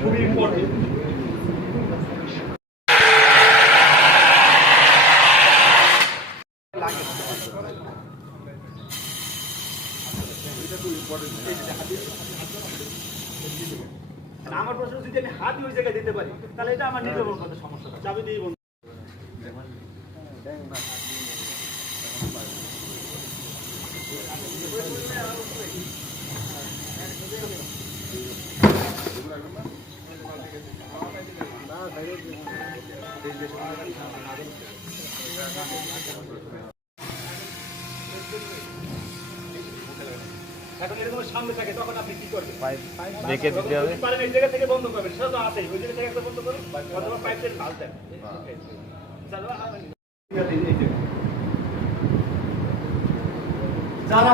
খুবই ইম্পর্টেন্ট আমার প্রশ্ন, যদি আমি হাত ওই জায়গায় দিতে পারি, তাহলে এটা আমার নিজের মতো সমস্যা চাবি দিয়ে বন্ধ। এখন এরকম সামনে থাকে তখন আপনি কি করবেন? রেখে দিতে হবে। পারেন এই জায়গা থেকে বন্ধ করবেন সেটা তো আছেই ওই জায়গা থেকে একটা বন্ধ করুন অথবা পাইপ ঢাল দেন। যারা